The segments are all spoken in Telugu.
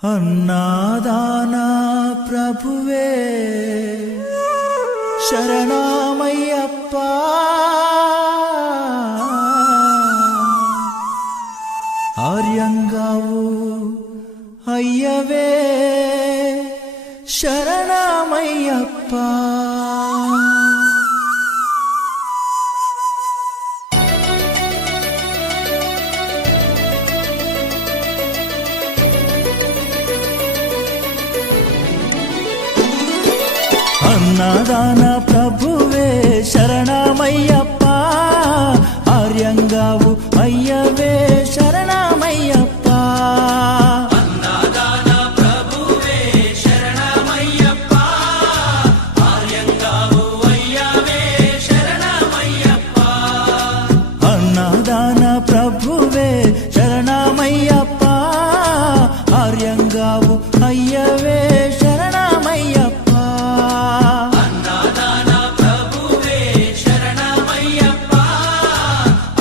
అన్నాదానా ప్రభువే శరణమయ్యప్ప ఆర్యంగావు అయ్యవే శరణమయ్యప్ప అన్నదాన ప్రభువే శరణమయ్యప్ప ఆర్యంగావు అయ్యవే శరణమయ్యప్ప అన్నదాన ప్రభువే శరణమయ్యప్ప ఆర్యంగావు అయ్యవే శరణమయ్యప్ప అన్నదాన ప్రభువే శరణమయ్యప్ప ఆర్యంగావు అయ్యవే శరణమయ్యప్ప అన్నదాన ప్రభువే శరణమయ్యప్ప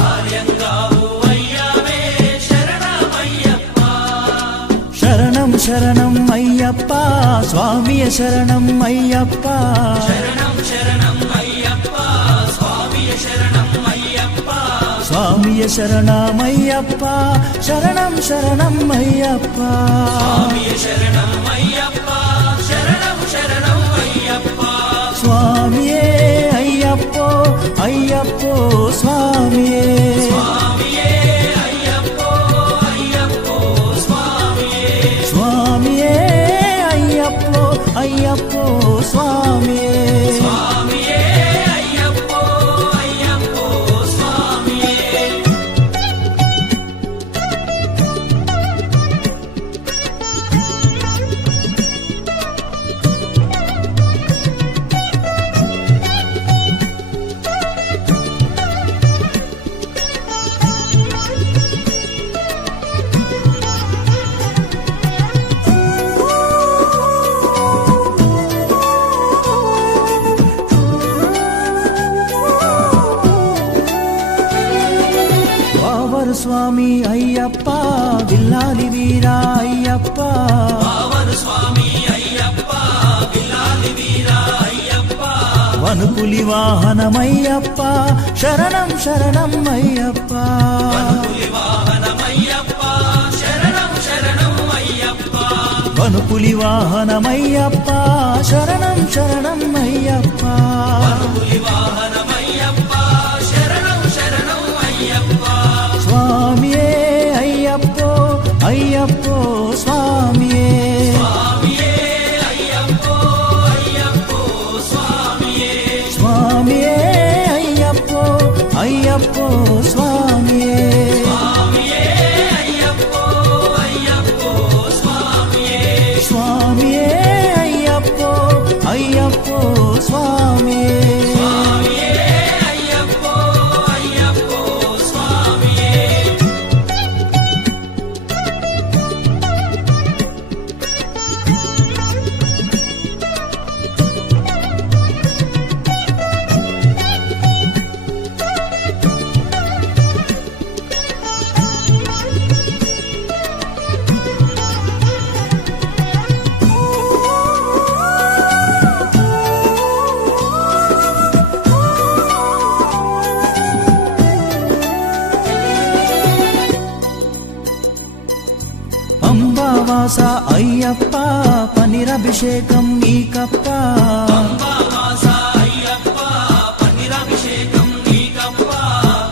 ఆర్యంగావు అయ్యవే శరణమయ్యప్ప శరణం శరణం అయ్యప్ప స్వామియ శరణం అయ్యప్ప శరణం శరణం అయ్యప్ప స్వామియ శరణం అయ్యప్ప స్వామియ శరణమయ్యప్ప శరణం శరణం అయ్యప్ప స్వామియ శరణం అయ్యప్ప శరణం శరణం అయ్యప్ప స్వామియే అయ్యప్పో అయ్యప్పో స్వామియే స్వామియే అయ్యప్పో అయ్యప్పో స్వామియే స్వామియే అయ్యప్పో అయ్యప్పో స్వామియే స్వామియే అయ్యప్పో అయ్యప్పో స్వామియే వావరు స్వామి అయ్యప్ప విల్లాలి వీరా అయ్యప్ప పావన స్వామి అయ్యప్ప విల్లాలి వీరా అయ్యప్ప వనుపులి వాహనమయ్యప్ప శరణం శరణం అయ్యప్ప పులి వాహనమయ్యప్ప శరణం శరణం అయ్యప్ప వనుపులి వాహనమయ్యప్ప శరణం శరణం అయ్యప్ప పులి వాహనమయ్యప్ప శరణం శరణం అయ్యప్ప స్వామియే అయ్యప్పో అయ్యప్పో స్వామియే స్వామియే అయ్యప్పో అయ్యప్పో స్వామియే స్వామియే అయ్యప్పో అయ్యప్పో స్వామియే స్వామియే అయ్యప్పో అయ్యప్పో స్వామియే స్వామియే అయ్యప్పో అయ్యప్పో స్వామియే స్వామియే అయ్యప్పో అయ్యప్పో స్వామియే అంబావాస అయ్యప్ప పనిరభిషేకం నీకప్ప అంబావాస అయ్యప్ప పన్నీరాభిషేకం నీకప్ప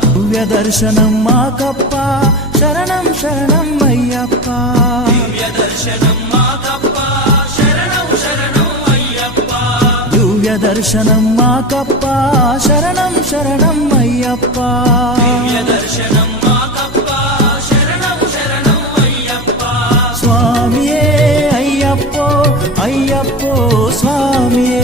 దివ్య దర్శనం మాకప్ప శరణం శరణం అయ్యప్ప దివ్య దర్శనం మాకప్ప శరణం శరణం అయ్యప్ప దివ్య దర్శనం మాకప్ప శరణం శరణం అయ్యప్ప దివ్య దర్శనం మాకప్ప శరణం శరణం అయ్యప్ప స్వామియే అయ్యప్పో అయ్యప్పో స్వామియే